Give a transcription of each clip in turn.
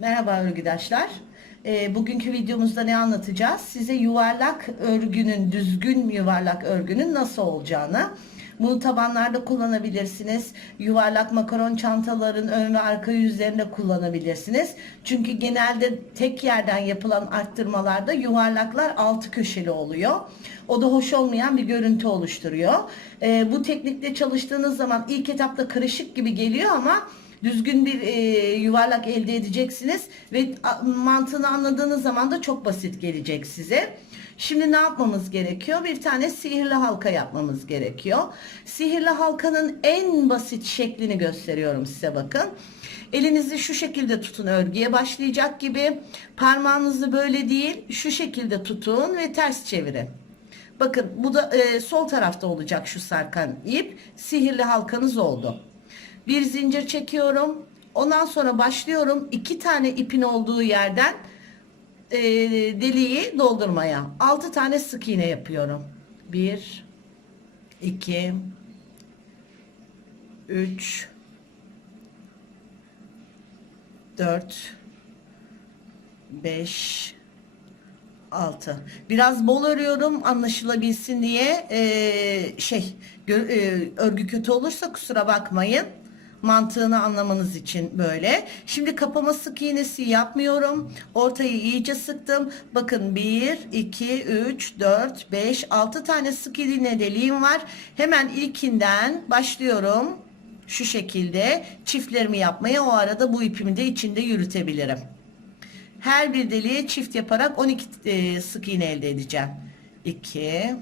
Merhaba örgüdaşlar. Ee, bugünkü videomuzda ne anlatacağız? Size yuvarlak örgünün, düzgün yuvarlak örgünün nasıl olacağını. Bunu tabanlarda kullanabilirsiniz. Yuvarlak makaron çantaların ön ve arka yüzlerinde kullanabilirsiniz. Çünkü genelde tek yerden yapılan arttırmalarda yuvarlaklar altı köşeli oluyor. O da hoş olmayan bir görüntü oluşturuyor. Ee, bu teknikle çalıştığınız zaman ilk etapta karışık gibi geliyor ama düzgün bir e, yuvarlak elde edeceksiniz ve mantığını anladığınız zaman da çok basit gelecek size. Şimdi ne yapmamız gerekiyor? Bir tane sihirli halka yapmamız gerekiyor. Sihirli halkanın en basit şeklini gösteriyorum size bakın. Elinizi şu şekilde tutun örgüye başlayacak gibi. Parmağınızı böyle değil şu şekilde tutun ve ters çevirin. Bakın bu da e, sol tarafta olacak şu sarkan ip. Sihirli halkanız oldu. Bir zincir çekiyorum. Ondan sonra başlıyorum iki tane ipin olduğu yerden e, deliği doldurmaya. Altı tane sık iğne yapıyorum. Bir, iki, üç, dört, beş, 6. Biraz bol örüyorum anlaşılabilsin diye. Ee, şey e, örgü kötü olursa kusura bakmayın. Mantığını anlamanız için böyle. Şimdi kapama sık iğnesi yapmıyorum. Ortayı iyice sıktım. Bakın 1, 2, 3, 4, 5, 6 tane sık iğne deliğim var. Hemen ilkinden başlıyorum. Şu şekilde çiftlerimi yapmaya o arada bu ipimi de içinde yürütebilirim. Her bir deliğe çift yaparak 12 e, sık iğne elde edeceğim. 2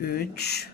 3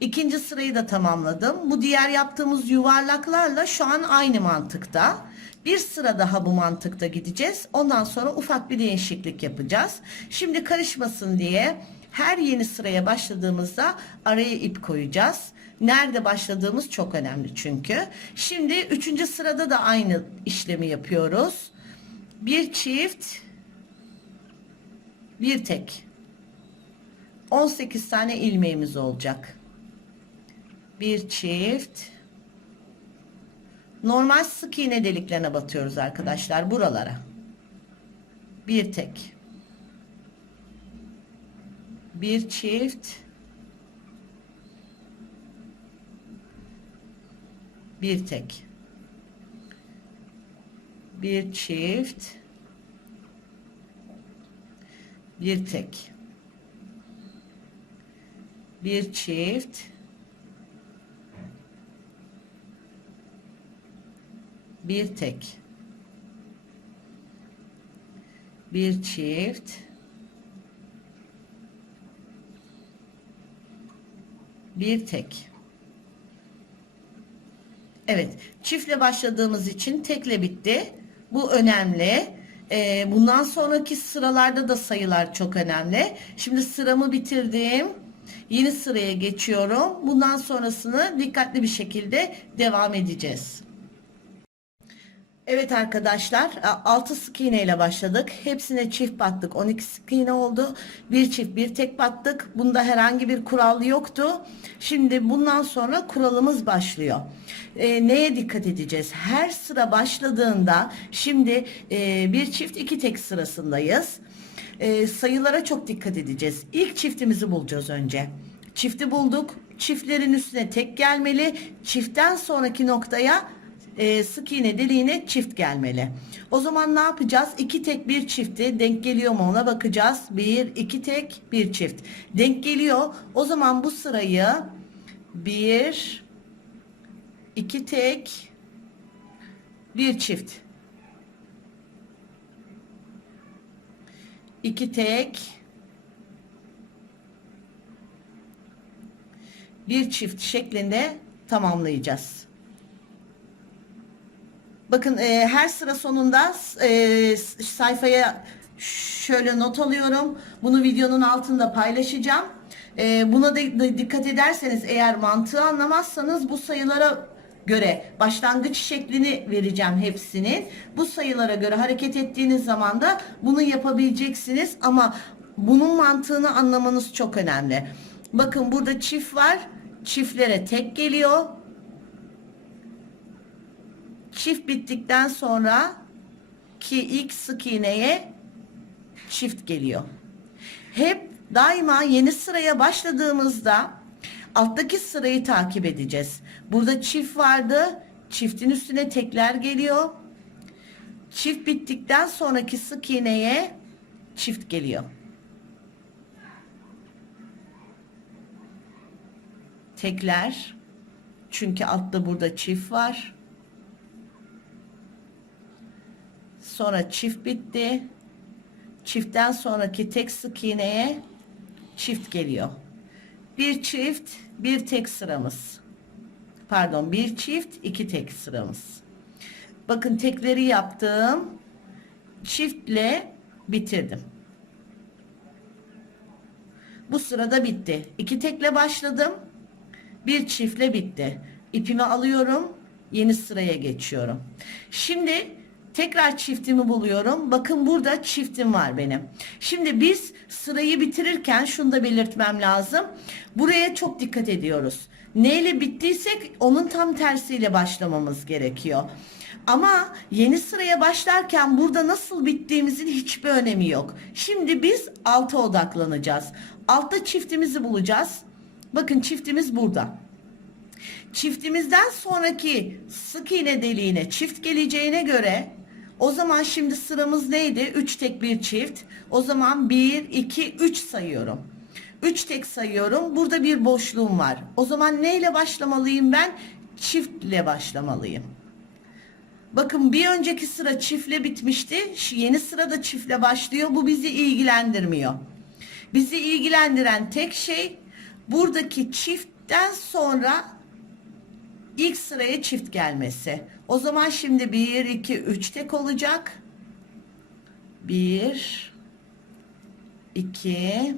İkinci sırayı da tamamladım. Bu diğer yaptığımız yuvarlaklarla şu an aynı mantıkta. Bir sıra daha bu mantıkta gideceğiz. Ondan sonra ufak bir değişiklik yapacağız. Şimdi karışmasın diye her yeni sıraya başladığımızda araya ip koyacağız. Nerede başladığımız çok önemli çünkü. Şimdi üçüncü sırada da aynı işlemi yapıyoruz. Bir çift, bir tek. 18 tane ilmeğimiz olacak. Bir çift. Normal sık iğne deliklerine batıyoruz arkadaşlar buralara. Bir tek. Bir çift. Bir tek. Bir çift. Bir tek. Bir çift. Bir tek. Bir çift. Bir tek. Evet, çiftle başladığımız için tekle bitti. Bu önemli. Ee, bundan sonraki sıralarda da sayılar çok önemli. Şimdi sıramı bitirdim. Yeni sıraya geçiyorum. Bundan sonrasını dikkatli bir şekilde devam edeceğiz. Evet arkadaşlar 6 sık iğne ile başladık. Hepsine çift battık. 12 sık iğne oldu. Bir çift bir tek battık. Bunda herhangi bir kural yoktu. Şimdi bundan sonra kuralımız başlıyor. E, neye dikkat edeceğiz? Her sıra başladığında şimdi e, bir çift iki tek sırasındayız. E, sayılara çok dikkat edeceğiz. İlk çiftimizi bulacağız önce. Çifti bulduk. Çiftlerin üstüne tek gelmeli. Çiftten sonraki noktaya e, sık iğne deliğine çift gelmeli. O zaman ne yapacağız? İki tek bir çifti denk geliyor mu ona bakacağız. Bir, iki tek, bir çift. Denk geliyor. O zaman bu sırayı bir, iki tek, bir çift. İki tek, bir çift şeklinde tamamlayacağız. Bakın e, her sıra sonunda e, sayfaya şöyle not alıyorum. Bunu videonun altında paylaşacağım. E, buna da, dikkat ederseniz eğer mantığı anlamazsanız bu sayılara göre başlangıç şeklini vereceğim hepsinin. Bu sayılara göre hareket ettiğiniz zaman da bunu yapabileceksiniz ama bunun mantığını anlamanız çok önemli. Bakın burada çift var. Çiftlere tek geliyor. Çift bittikten sonra ki ilk sık iğneye çift geliyor. Hep daima yeni sıraya başladığımızda alttaki sırayı takip edeceğiz. Burada çift vardı. Çiftin üstüne tekler geliyor. Çift bittikten sonraki sık iğneye çift geliyor. Tekler. Çünkü altta burada çift var. Sonra çift bitti. Çiftten sonraki tek sık iğneye çift geliyor. Bir çift, bir tek sıramız. Pardon, bir çift, iki tek sıramız. Bakın tekleri yaptım. Çiftle bitirdim. Bu sırada bitti. İki tekle başladım. Bir çiftle bitti. İpimi alıyorum. Yeni sıraya geçiyorum. Şimdi tekrar çiftimi buluyorum. Bakın burada çiftim var benim. Şimdi biz sırayı bitirirken şunu da belirtmem lazım. Buraya çok dikkat ediyoruz. Neyle bittiysek onun tam tersiyle başlamamız gerekiyor. Ama yeni sıraya başlarken burada nasıl bittiğimizin hiçbir önemi yok. Şimdi biz alta odaklanacağız. Altta çiftimizi bulacağız. Bakın çiftimiz burada. Çiftimizden sonraki sık iğne deliğine çift geleceğine göre o zaman şimdi sıramız neydi? 3 tek bir çift. O zaman 1, 2, 3 sayıyorum. 3 tek sayıyorum. Burada bir boşluğum var. O zaman neyle başlamalıyım ben? Çiftle başlamalıyım. Bakın bir önceki sıra çiftle bitmişti. Yeni sıra da çiftle başlıyor. Bu bizi ilgilendirmiyor. Bizi ilgilendiren tek şey buradaki çiftten sonra ilk sıraya çift gelmesi. O zaman şimdi 1, 2, 3 tek olacak. 1, 2,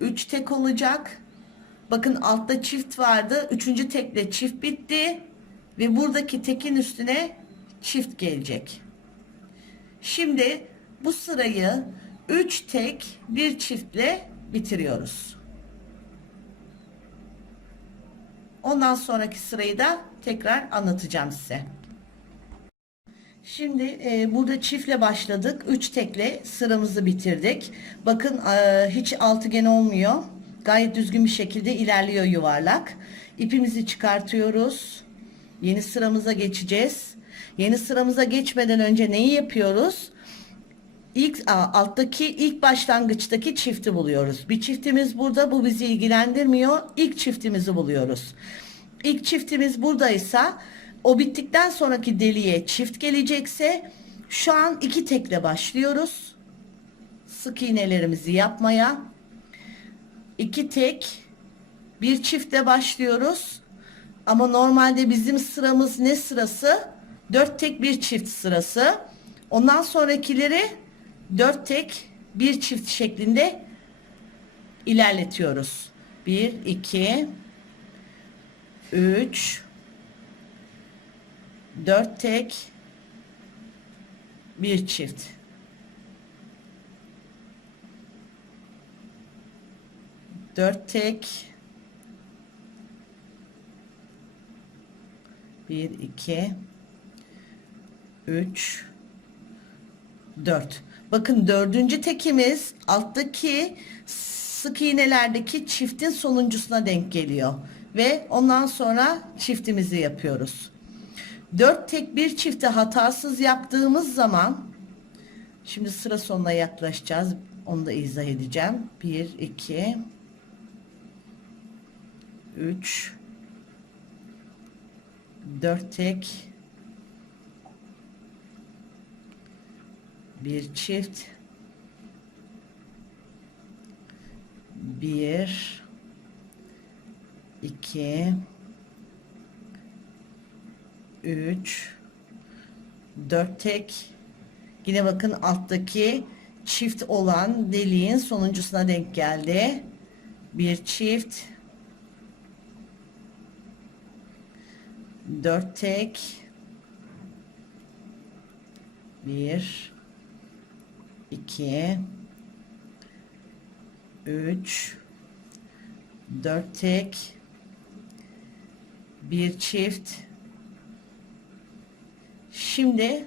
3 tek olacak. Bakın altta çift vardı. Üçüncü tekle çift bitti. Ve buradaki tekin üstüne çift gelecek. Şimdi bu sırayı 3 tek bir çiftle bitiriyoruz. Ondan sonraki sırayı da tekrar anlatacağım size. Şimdi e, burada çiftle başladık. 3 tekle sıramızı bitirdik. Bakın e, hiç altıgen olmuyor. Gayet düzgün bir şekilde ilerliyor yuvarlak. İpimizi çıkartıyoruz. Yeni sıramıza geçeceğiz. Yeni sıramıza geçmeden önce neyi yapıyoruz? İlk alttaki ilk başlangıçtaki çifti buluyoruz. Bir çiftimiz burada bu bizi ilgilendirmiyor. İlk çiftimizi buluyoruz. İlk çiftimiz buradaysa o bittikten sonraki deliğe çift gelecekse şu an iki tekle başlıyoruz. Sık iğnelerimizi yapmaya. İki tek bir çiftle başlıyoruz. Ama normalde bizim sıramız ne sırası? Dört tek bir çift sırası. Ondan sonrakileri dört tek bir çift şeklinde ilerletiyoruz. Bir, iki, üç, dört tek, bir çift. Dört tek, bir, iki, üç, dört. Bakın dördüncü tekimiz alttaki sık iğnelerdeki çiftin sonuncusuna denk geliyor. Ve ondan sonra çiftimizi yapıyoruz. Dört tek bir çifti hatasız yaptığımız zaman şimdi sıra sonuna yaklaşacağız. Onu da izah edeceğim. Bir, iki, üç, dört tek bir çift. Bir. İki. Üç. 4 tek. Yine bakın alttaki çift olan deliğin sonuncusuna denk geldi. Bir çift. 4 tek. Bir iki üç dört tek bir çift şimdi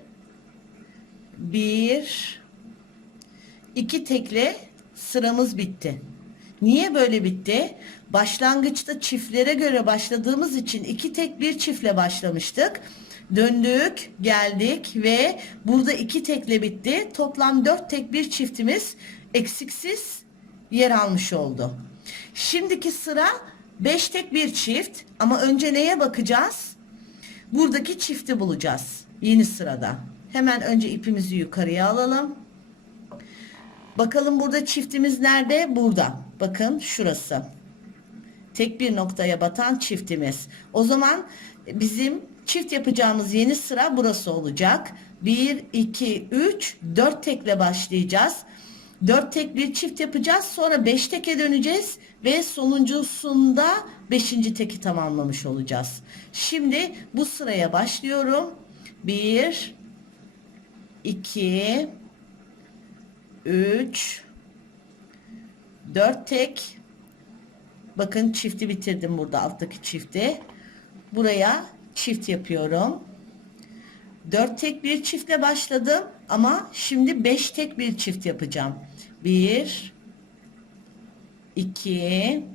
bir iki tekle sıramız bitti. Niye böyle bitti? Başlangıçta çiftlere göre başladığımız için iki tek bir çiftle başlamıştık. Döndük, geldik ve burada iki tekle bitti. Toplam dört tek bir çiftimiz eksiksiz yer almış oldu. Şimdiki sıra beş tek bir çift ama önce neye bakacağız? Buradaki çifti bulacağız yeni sırada. Hemen önce ipimizi yukarıya alalım. Bakalım burada çiftimiz nerede? Burada. Bakın şurası. Tek bir noktaya batan çiftimiz. O zaman bizim çift yapacağımız yeni sıra burası olacak. 1, 2, 3, 4 tekle başlayacağız. 4 tek bir çift yapacağız. Sonra 5 teke döneceğiz. Ve sonuncusunda 5. teki tamamlamış olacağız. Şimdi bu sıraya başlıyorum. 1, 2, 3 4 tek bakın çifti bitirdim burada alttaki çifti buraya çift yapıyorum. 4 tek bir çiftle başladım ama şimdi 5 tek bir çift yapacağım. 1 2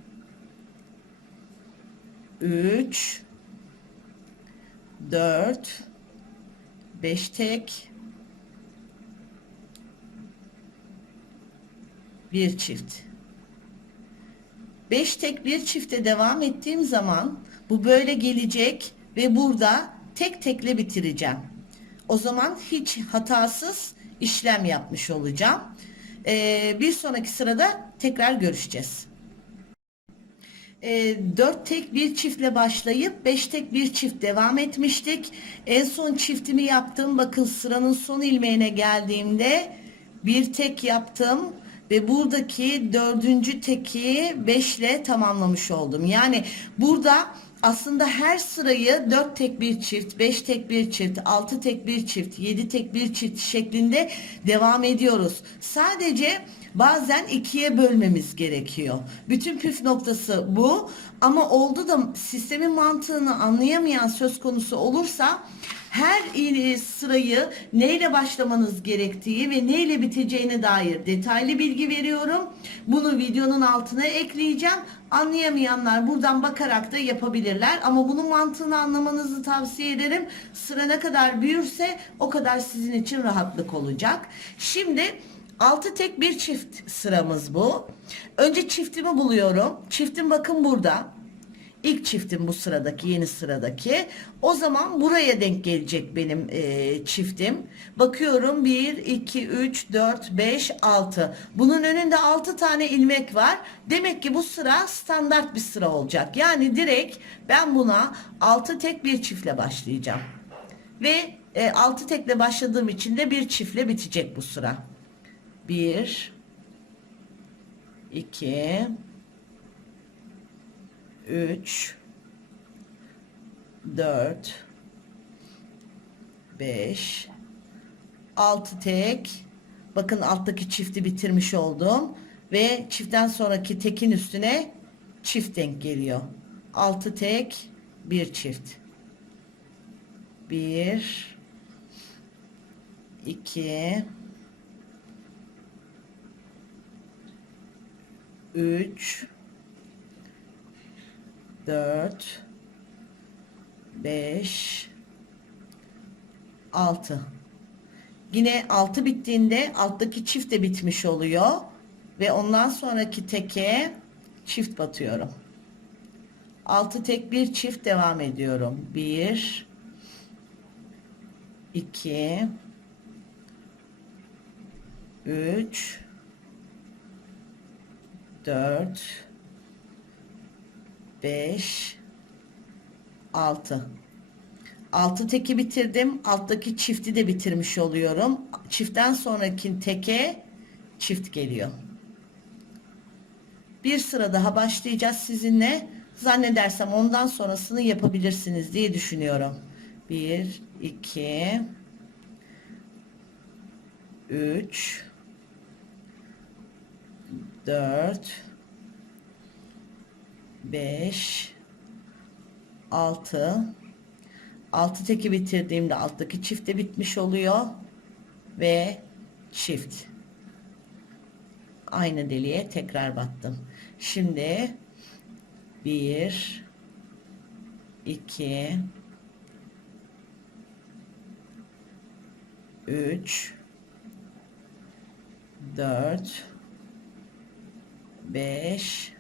3 4 5 tek bir çift. Beş tek bir çifte devam ettiğim zaman bu böyle gelecek ve burada tek tekle bitireceğim. O zaman hiç hatasız işlem yapmış olacağım. Ee, bir sonraki sırada tekrar görüşeceğiz. E, 4 tek bir çiftle başlayıp 5 tek bir çift devam etmiştik. En son çiftimi yaptım. Bakın sıranın son ilmeğine geldiğimde bir tek yaptım ve buradaki dördüncü teki 5 ile tamamlamış oldum. Yani burada aslında her sırayı 4 tek bir çift, 5 tek bir çift, 6 tek bir çift, 7 tek bir çift şeklinde devam ediyoruz. Sadece bazen ikiye bölmemiz gerekiyor. Bütün püf noktası bu. Ama oldu da sistemin mantığını anlayamayan söz konusu olursa her sırayı neyle başlamanız gerektiği ve neyle biteceğine dair detaylı bilgi veriyorum. Bunu videonun altına ekleyeceğim. Anlayamayanlar buradan bakarak da yapabilirler. Ama bunun mantığını anlamanızı tavsiye ederim. Sıra ne kadar büyürse o kadar sizin için rahatlık olacak. Şimdi 6 tek bir çift sıramız bu. Önce çiftimi buluyorum. Çiftim bakın burada. İlk çiftim bu sıradaki yeni sıradaki. O zaman buraya denk gelecek benim e, çiftim. Bakıyorum 1, 2, 3, 4, 5, 6. Bunun önünde 6 tane ilmek var. Demek ki bu sıra standart bir sıra olacak. Yani direkt ben buna 6 tek bir çiftle başlayacağım. Ve e, 6 tekle başladığım için de bir çiftle bitecek bu sıra. 1 2 3 4 5 6 tek. Bakın alttaki çifti bitirmiş oldum ve çiftten sonraki tekin üstüne çift denk geliyor. 6 tek bir çift. 1 2 3 4 5 6 Yine 6 bittiğinde alttaki çift de bitmiş oluyor. Ve ondan sonraki teke çift batıyorum. 6 tek bir çift devam ediyorum. 1 2 3 4 5 6 Altı teki bitirdim. Alttaki çifti de bitirmiş oluyorum. Çiftten sonraki teke çift geliyor. Bir sıra daha başlayacağız sizinle. Zannedersem ondan sonrasını yapabilirsiniz diye düşünüyorum. 1 2 3 4 5 6 6 teki bitirdiğimde alttaki çifte bitmiş oluyor. Ve çift. Aynı deliğe tekrar battım. Şimdi 1 2 3 4 5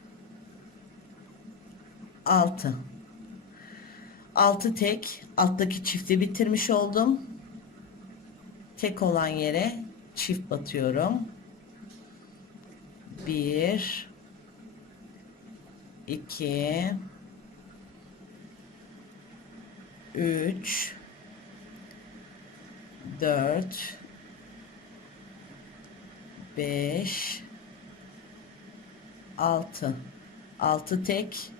6 6 tek alttaki çifti bitirmiş oldum. Tek olan yere çift batıyorum. 1 2 3 4 5 6 6 tek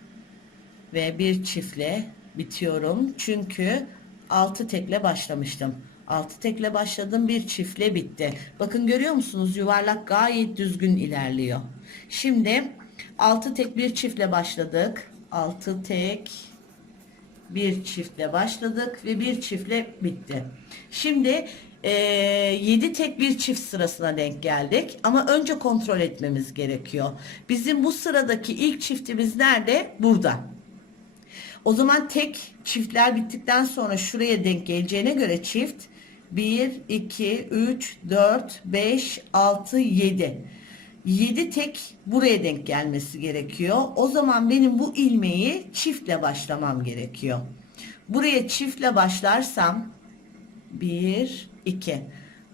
ve bir çiftle bitiyorum. Çünkü 6 tekle başlamıştım. 6 tekle başladım bir çiftle bitti. Bakın görüyor musunuz yuvarlak gayet düzgün ilerliyor. Şimdi 6 tek bir çiftle başladık. 6 tek bir çiftle başladık ve bir çiftle bitti. Şimdi e, 7 tek bir çift sırasına denk geldik ama önce kontrol etmemiz gerekiyor. Bizim bu sıradaki ilk çiftimiz nerede? Burada. O zaman tek çiftler bittikten sonra şuraya denk geleceğine göre çift 1, 2, 3, 4, 5, 6, 7. 7 tek buraya denk gelmesi gerekiyor. O zaman benim bu ilmeği çiftle başlamam gerekiyor. Buraya çiftle başlarsam 1, 2.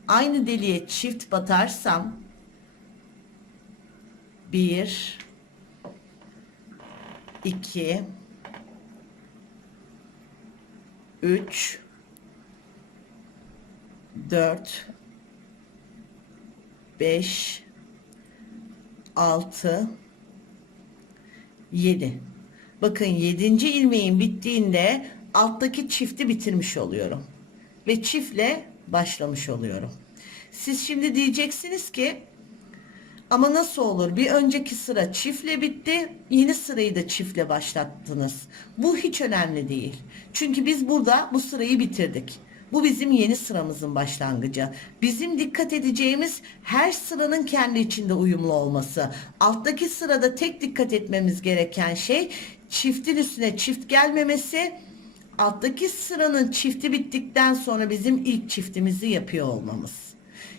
Aynı deliğe çift batarsam 1, 2, 3 4 5 6 7 bakın 7. ilmeğin bittiğinde alttaki çifti bitirmiş oluyorum ve çiftle başlamış oluyorum. Siz şimdi diyeceksiniz ki ama nasıl olur? Bir önceki sıra çiftle bitti. Yeni sırayı da çiftle başlattınız. Bu hiç önemli değil. Çünkü biz burada bu sırayı bitirdik. Bu bizim yeni sıramızın başlangıcı. Bizim dikkat edeceğimiz her sıranın kendi içinde uyumlu olması. Alttaki sırada tek dikkat etmemiz gereken şey çiftin üstüne çift gelmemesi. Alttaki sıranın çifti bittikten sonra bizim ilk çiftimizi yapıyor olmamız.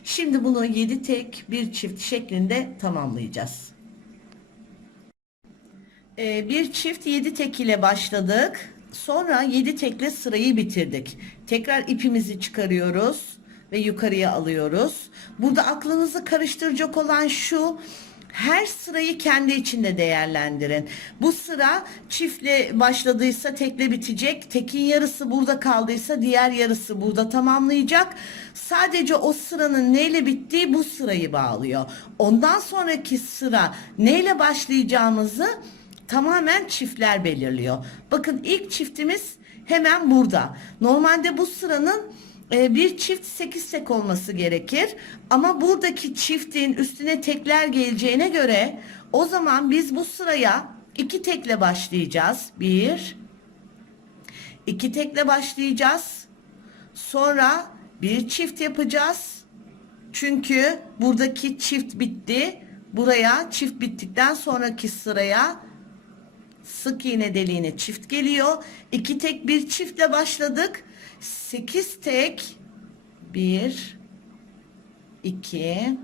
Şimdi bunu 7 tek bir çift şeklinde tamamlayacağız. Ee, bir çift 7 tek ile başladık. Sonra 7 tekle sırayı bitirdik. Tekrar ipimizi çıkarıyoruz ve yukarıya alıyoruz. Burada aklınızı karıştıracak olan şu her sırayı kendi içinde değerlendirin. Bu sıra çiftle başladıysa tekle bitecek. Tekin yarısı burada kaldıysa diğer yarısı burada tamamlayacak. Sadece o sıranın neyle bittiği bu sırayı bağlıyor. Ondan sonraki sıra neyle başlayacağımızı tamamen çiftler belirliyor. Bakın ilk çiftimiz hemen burada. Normalde bu sıranın e, bir çift 8 tek olması gerekir. Ama buradaki çiftin üstüne tekler geleceğine göre o zaman biz bu sıraya iki tekle başlayacağız. Bir, iki tekle başlayacağız. Sonra bir çift yapacağız. Çünkü buradaki çift bitti. Buraya çift bittikten sonraki sıraya sık iğne deliğine çift geliyor. İki tek bir çiftle başladık. 8 tek 1 2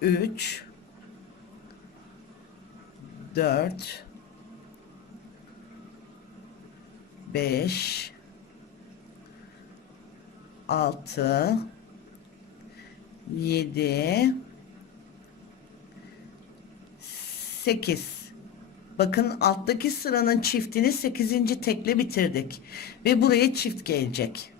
3 4 5 6 7 8 Bakın alttaki sıranın çiftini 8. tekle bitirdik. Ve buraya çift gelecek.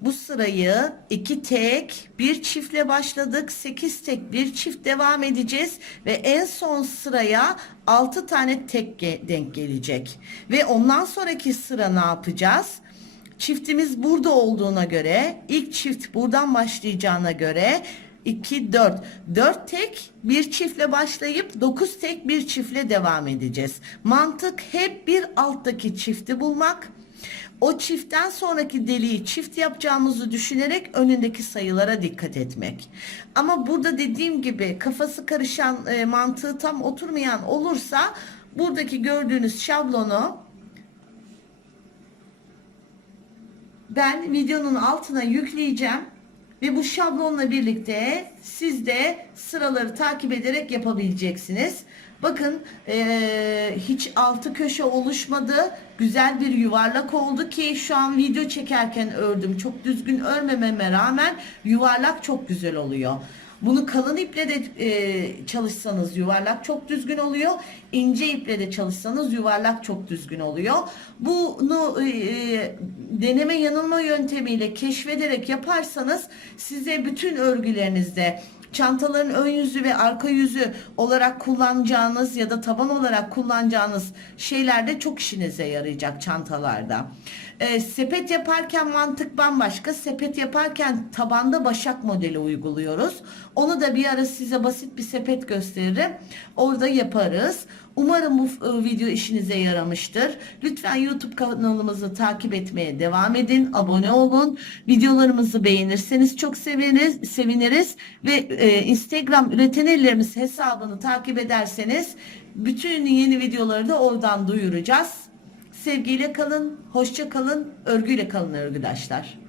Bu sırayı iki tek bir çiftle başladık. 8 tek bir çift devam edeceğiz. Ve en son sıraya 6 tane tek denk gelecek. Ve ondan sonraki sıra ne yapacağız? Çiftimiz burada olduğuna göre ilk çift buradan başlayacağına göre 2 4 4 tek bir çiftle başlayıp 9 tek bir çiftle devam edeceğiz. Mantık hep bir alttaki çifti bulmak. O çiftten sonraki deliği çift yapacağımızı düşünerek önündeki sayılara dikkat etmek. Ama burada dediğim gibi kafası karışan e, mantığı tam oturmayan olursa buradaki gördüğünüz şablonu ben videonun altına yükleyeceğim ve bu şablonla birlikte siz de sıraları takip ederek yapabileceksiniz. Bakın eee, hiç altı köşe oluşmadı. Güzel bir yuvarlak oldu ki şu an video çekerken ördüm. Çok düzgün örmememe rağmen yuvarlak çok güzel oluyor. Bunu kalın iple de e, çalışsanız yuvarlak çok düzgün oluyor. İnce iple de çalışsanız yuvarlak çok düzgün oluyor. Bunu e, e, deneme yanılma yöntemiyle keşfederek yaparsanız size bütün örgülerinizde çantaların ön yüzü ve arka yüzü olarak kullanacağınız ya da taban olarak kullanacağınız şeylerde çok işinize yarayacak çantalarda. Ee, sepet yaparken mantık bambaşka. Sepet yaparken tabanda başak modeli uyguluyoruz. Onu da bir ara size basit bir sepet gösteririm. Orada yaparız. Umarım bu e, video işinize yaramıştır. Lütfen YouTube kanalımızı takip etmeye devam edin. Abone olun. Videolarımızı beğenirseniz çok seviniriz, seviniriz ve e, Instagram üreten ellerimiz hesabını takip ederseniz bütün yeni videoları da oradan duyuracağız. Sevgiyle kalın, hoşça kalın, örgüyle kalın örgüdaşlar.